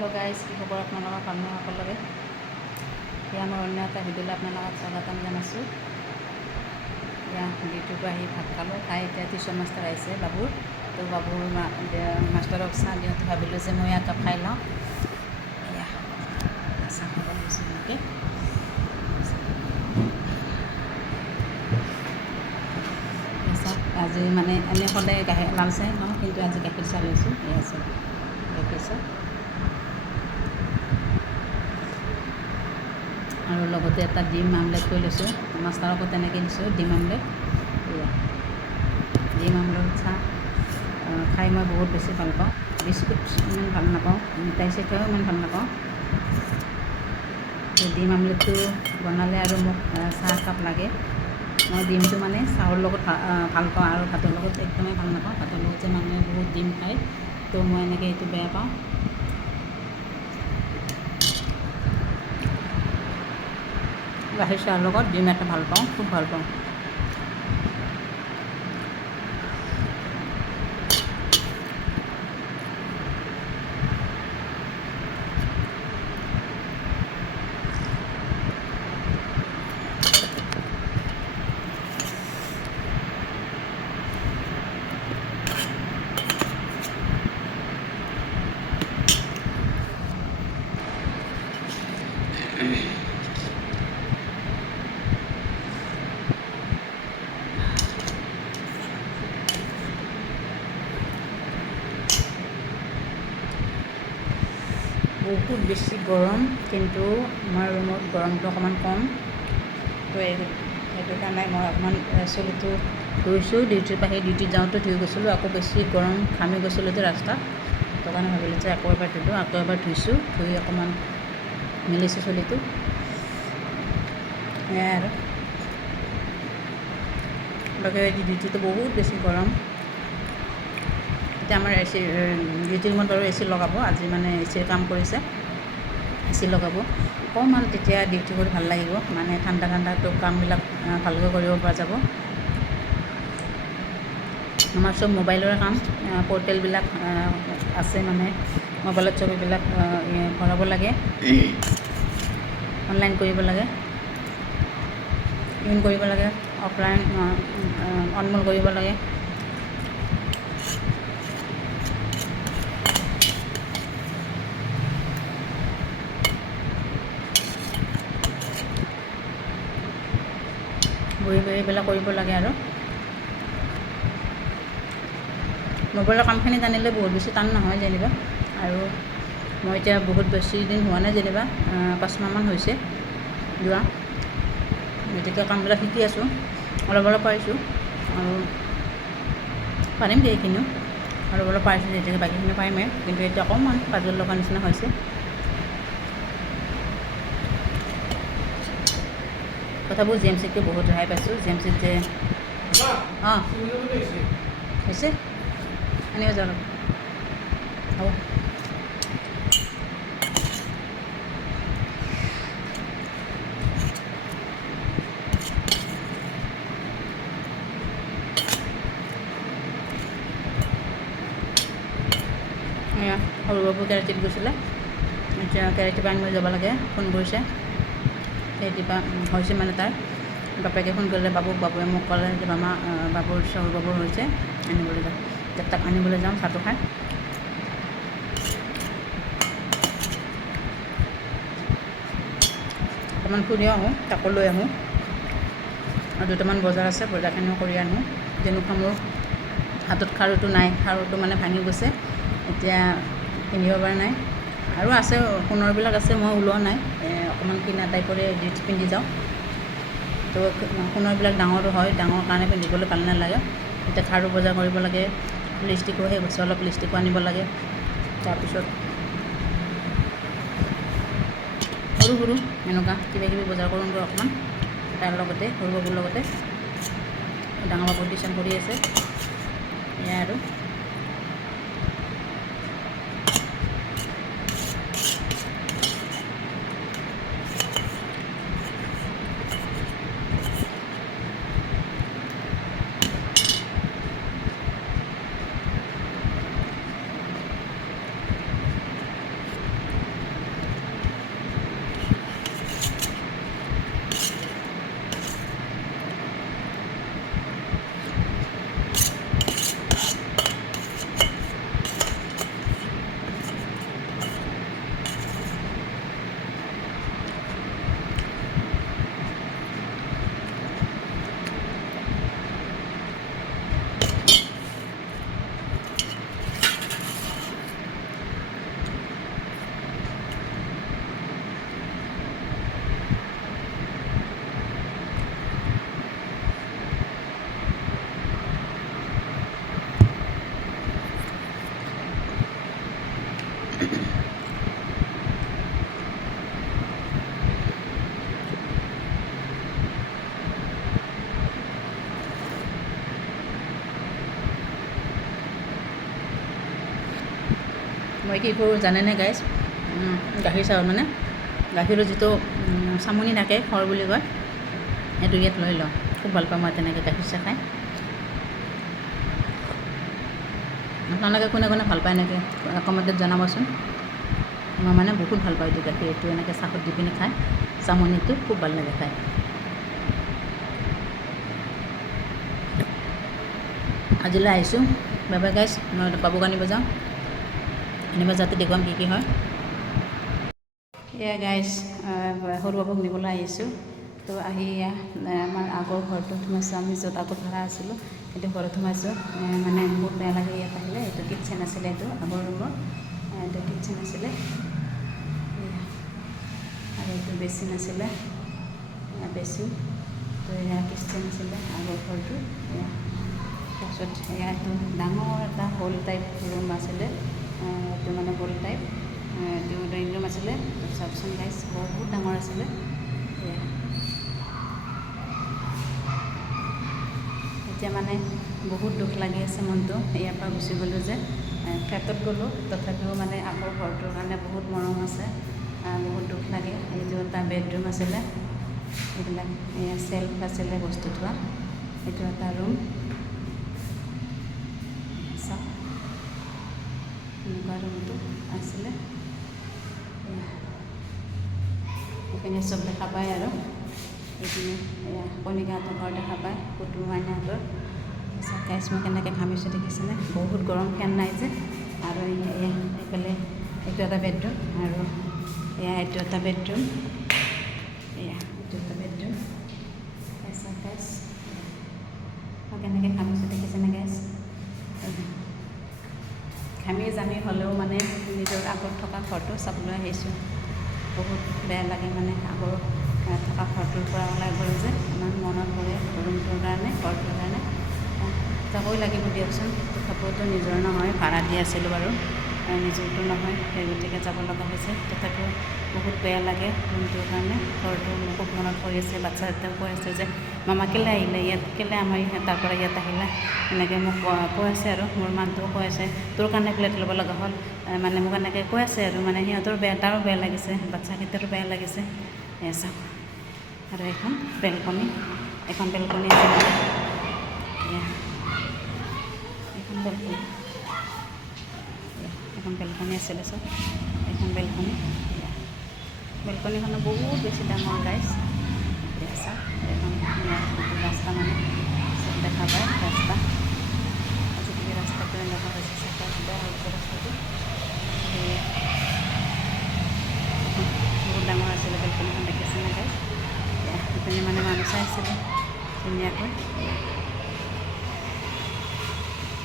Hello' guys, কি খবৰ আপোনালোকৰ? ভালনে সকলোৰে? এতিয়া মই অন্য এটা ভিডিঅ'লৈ আপোনালোকক স্বাগতম জনাইছোঁ। এতিয়া ডিউটিৰ পৰা আহি ভাত খালোঁ, খাই এতিয়া টিউশ্যন মাষ্টাৰ আহিছে বাবুৰ। তো বাবুৰ মাষ্টাৰক চাহ দিওঁতে ভাবিলোঁ যে মই একাপ খাই লওঁ। এয়া চাহ খাব লৈছোঁ এনেকৈ। আজি মানে এনেই সদায় লাল চাহ খাওঁ, কিন্তু আজি গাখীৰ চাহ লৈছোঁ। এয়া আছে গাখীৰ চাহ, আৰু লগতে এটা ডিম আমলেট কৰি লৈছোঁ। মাষ্টাৰকো তেনেকৈ দিছোঁ ডিম আমলেট। এয়া ডিম আমলেট চাহ খাই মই বহুত বেছি ভাল পাওঁ। বিস্কুট ইমান ভাল নাপাওঁ, মিঠাই চিঠাইও ইমান ভাল নাপাওঁ। ডিম আমলেটটো বনালে আৰু মোক চাহ একাপ লাগে। মই ডিমটো মানে চাহৰ লগত ভাল পাওঁ, আৰু ভাতৰ লগত একদমেই ভাল নাপাওঁ। ভাতৰ লগত যে মানুহে বহুত ডিম খায়, তো মই এনেকৈ এইটো বেয়া পাওঁ। গাখীৰ চাহৰ লগত ডিম এটা ভাল পাওঁ, খুব ভাল পাওঁ। বহুত বেছি গৰম, কিন্তু আমাৰ ৰুমত গৰমটো অকণমান কম। তো সেইটো কাৰণে মই অকণমান চুলিটো ধুইছোঁ। ডিউটিৰ পৰা আহি ডিউটিত যাওঁতে ধুই গৈছিলোঁ, আকৌ বেছি গৰম ঘামি গৈছিলোঁ তো ৰাস্তাত। সেইটো কাৰণে ভাবিলোঁ যে আকৌ এবাৰ ধুলোঁ, আকৌ এবাৰ ধুইছোঁ। ধুই অকণমান মেলিছোঁ চুলিটো। সেয়াই আৰু বাকী ডিউটিটো বহুত বেছি গৰম। এতিয়া আমাৰ ডিউটি ৰুমত বাৰু এ চি লগাব, আজি মানে এ চিৰ কাম কৰিছে। এ চি লগাব অকণমান, তেতিয়া ডিউটি কৰি ভাল লাগিব, মানে ঠাণ্ডা ঠাণ্ডাটো কামবিলাক ভালকৈ কৰিব পৰা যাব। আমাৰ চব মোবাইলৰে কাম, পৰ্টেলবিলাক আছে, মানে মোবাইলত চব এইবিলাক ভৰাব লাগে, অনলাইন কৰিব লাগে, ইন কৰিব লাগে, অফলাইন অনমোল কৰিব লাগে। বহি বহি এইবিলাক কৰিব লাগে। আৰু মোবাইলৰ কামখিনি জানিলে বহুত বেছি টান নহয় যেনিবা। আৰু মই এতিয়া বহুত বেছি দিন হোৱা নাই, যেনিবা 5 মাহমান হৈছে যোৱা, গতিকে কামবিলাক শিকি আছোঁ, অলপ অলপ পাৰিছোঁ। আৰু পাৰিম দে এইখিনিও, অলপ অলপ পাৰিছোঁ যিহেতুকে বাকীখিনি পাৰিমেই, কিন্তু এতিয়া অকণমান পাজল লগা নিচিনা হৈছে। কথাবোৰ জি এম চিতকৈ বহুত ৰেহাই পাইছোঁ। জি এম চিত যে অঁ হৈছে আনিব যাওঁ, হ'ব। এয়া সৰু বাবু কেৰাটীত গৈছিলে, এতিয়া কেৰাটীৰ পৰা আনিব যাব লাগে। ফোন কৰিছে কেৰাটীৰ পৰা হৈছে, মানে তাৰ বাপেকে ফোন কৰিলে বাবুক। বাবুৱে মোক ক'লে যে মামা সৰু বাবুৰ হৈছে, আনিবলৈ যাওঁ। তাক আনিবলৈ যাওঁ চাহটো খাই। অকণমান ফুৰি আহোঁ, তাকো লৈ আহোঁ, আৰু দুটামান বজাৰ আছে, বজাৰখিনিও কৰি আনোঁ। যেনেকুৱা মোৰ হাতত খাৰুটো নাই, খাৰুটো মানে ভাঙি গৈছে, এতিয়া পিন্ধিব পৰা নাই। আৰু আছে সোণৰবিলাক আছে, মই ওলোৱা নাই, অকণমান কিনা টাইপৰে ডিউটিত পিন্ধি যাওঁ। তো সোণৰবিলাক ডাঙৰো হয়, ডাঙৰ কাৰণে পিন্ধিবলৈ ভাল নালাগে। এতিয়া খাৰু বজাৰ কৰিব লাগে, লিপষ্টিকো সেই বস্তু অলপ লিপষ্টিকো আনিব লাগে। তাৰপিছত সৰু সৰু এনেকুৱা কিবাকিবি বজাৰ কৰোঁগৈ অকণমান, তাৰ লগতে সৰু বাবুৰ লগতে। ডাঙৰ বাবু টিউশ্যন কৰি আছে, এয়াই আৰু। মই কি কৰোঁ জানেনে গাইজ, গাখীৰ চাহত মানে গাখীৰৰ যিটো চামনি থাকে খৰ বুলি কয়, সেইটো ইয়াত লৈ লওঁ। খুব ভাল পাওঁ মই তেনেকৈ গাখীৰ চাহ খাই। আপোনালোকে কোনে কোনে ভাল পায় এনেকৈ কমেণ্টত জনাবচোন। মই মানে বহুত ভাল পাওঁ এইটো গাখীৰ, এইটো এনেকৈ চাহত দি পিনে খাই, চামনিটো খুব ভাল লাগে খাই। আজিলৈ আহিছোঁ, বাই বাই গাইজ। মই বাবুক আনিব যাওঁ, আনিব যাওঁতে দেখুৱাম কি হয়। এয়া গাইজ, সৰু বাবুক নিবলৈ আহিছোঁ। তো আহি আমাৰ আগৰ ঘৰটোত সোমাইছোঁ, আমি য'ত আগত ভাড়া আছিলোঁ সেইটো ঘৰত সোমাইছোঁ। মানে বহুত বেয়া লাগে ইয়াত আহিলে। এইটো কিটচেন আছিলে, এইটো আগৰ ৰুমৰ এইটো কিটচেন আছিলে, আৰু এইটো বেচিন আছিলে, বেচিন। তো এয়া কিটচেন আছিলে আগৰ ঘৰটো। তাৰপিছত এইটো ডাঙৰ এটা হল টাইপ ৰুম আছিলে, এইটো মানে হল টাইপ, এইটো ড্ৰয়িং ৰুম আছিলে। চাওকচোন গাইজ, বহুত ডাঙৰ আছিলে। এতিয়া মানে বহুত দুখ লাগি আছে মনটো, ইয়াৰ পৰা গুচি গ'লোঁ যে। ফ্লেটত গ'লোঁ, তথাপিও মানে আগৰ ঘৰটোৰ কাৰণে বহুত মৰম আছে, বহুত দুখ লাগে। এইটো এটা বেডৰুম আছিলে, এইবিলাক এয়া চেল্ফ আছিলে বস্তু থোৱা। এইটো এটা ৰুম, চাওক এনেকুৱা ৰুমটো আছিলে। এইপিনে চব দেখা পায় আৰু এইপিনে এয়া কণিকাহঁতৰ ঘৰ দেখা পায়, কুটু মাইনাহঁতৰ। গাইজ মই কেনেকৈ ঘামিছোঁ দেখিছেনে? বহুত গৰম, ফেন নাই যে। আৰু এইফালে এইটো এটা বেডৰুম, আৰু এয়া এইটো এটা বেডৰুম, এয়া এইটো এটা বেডৰুম। গাইজ মই কেনেকৈ ঘামিছোঁ দেখিছেনে গাইজ? ঘামি জামি হ'লেও মানে নিজৰ আগত থকা ঘৰটো চাবলৈ আহিছোঁ। বহুত বেয়া লাগে মানে আগৰ থকা ঘৰটোৰ পৰা ওলাই গ'লোঁ যে, ইমান মনত পৰে ৰুমটোৰ কাৰণে, ঘৰটোৰ কাৰণে। যাবই লাগিব দিয়কচোন, তথাপিওতো নিজৰ নহয়, ভাড়া দি আছিলোঁ বাৰু, নিজৰটো নহয়, সেই গতিকে যাব লগা হৈছে। তথাপিও বহুত বেয়া লাগে ৰুমটোৰ কাৰণে, ঘৰটো খুব মনত পৰি আছে। বাচ্ছা এটাও কৈ আছে যে মামা কেলৈ আহিলে ইয়াত, কেলৈ আমাৰ তাৰ পৰা ইয়াত আহিলে, এনেকৈ মোক কৈ আছে। আৰু মোৰ মানুহটোও কৈ আছে তোৰ কাৰণে ফ্লেট ল'ব লগা হ'ল, মানে মোক এনেকৈ কৈ আছে। আৰু মানে সিহঁতৰ তাৰো বেয়া লাগিছে, বাচ্ছাকেইটাৰো বেয়া লাগিছে। চাওক, আৰু এখন বেলকনি আছে এখন বেলকনি আছিলে চব, এখন বেলকনিখনো বহুত বেছি ডাঙৰ গাইজ। চাওক, এখন ৰাস্তা মানে চব দেখা পায়, ৰাস্তা। আজিকালি ৰাস্তাটো এনেকুৱা হৈছে, চাফা বেয়া হৈছে ৰাস্তাটো। বহুত ডাঙৰ আছিলে বেলকনিখন, দেখিছেনে গাইজ? সেইপিনে মানে মানুহ চাই আছিলে ধুনীয়াকৈ।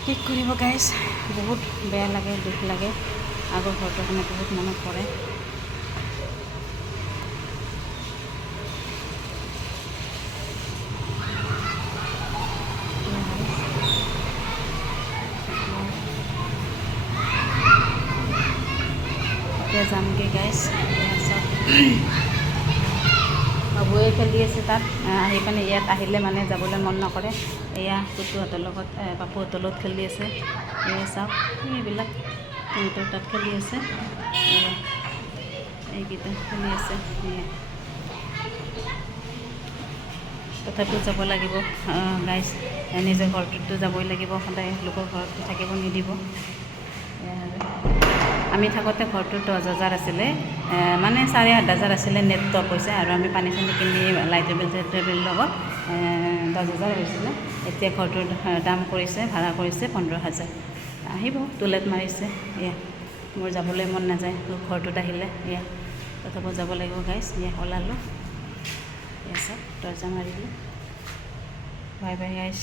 কি কৰিব গাইজ, বহুত বেয়া লাগে, দুখ লাগে। আগৰ ঘৰটোৰ কাৰণে বহুত মনত পৰে। এতিয়া যামগৈ গাইজ। চব বাবুৱে খেলি আছে তাত, আহি পিনে ইয়াত আহিলে মানে যাবলৈ মন নকৰে। এয়া কুটুহঁতৰ লগত, পাপুহঁতৰ লগত খেলি আছে। এয়া চাওক, এইবিলাক সিহঁতৰ তাত খেলি আছে, এইকেইটা খেলি আছে। তথাপিও যাব লাগিব গাইজ, নিজৰ ঘৰটোতো যাবই লাগিব, সদায় লোকৰ ঘৰততো থাকিব নিদিব। আমি থাকোঁতে ঘৰটো 10,000 আছিলে, মানে 7,500 আছিলে নেট পইচা, আৰু আমি পানী চানী কিনি লাইটৰ বিল লগত 10,000 হৈছিলে। এতিয়া ঘৰটোৰ দাম কৰিছে, ভাড়া কৰিছে 15,000। আহিব, টুলেট মাৰিছে। এয়া মোৰ যাবলৈ মন নাযায় ঘৰটোত আহিলে, এয়া তথাপিও যাব লাগিব গাইজ। এয়া ওলালোঁ, এয়া চাওক দৰ্জা মাৰিলোঁ। Bye bye guys.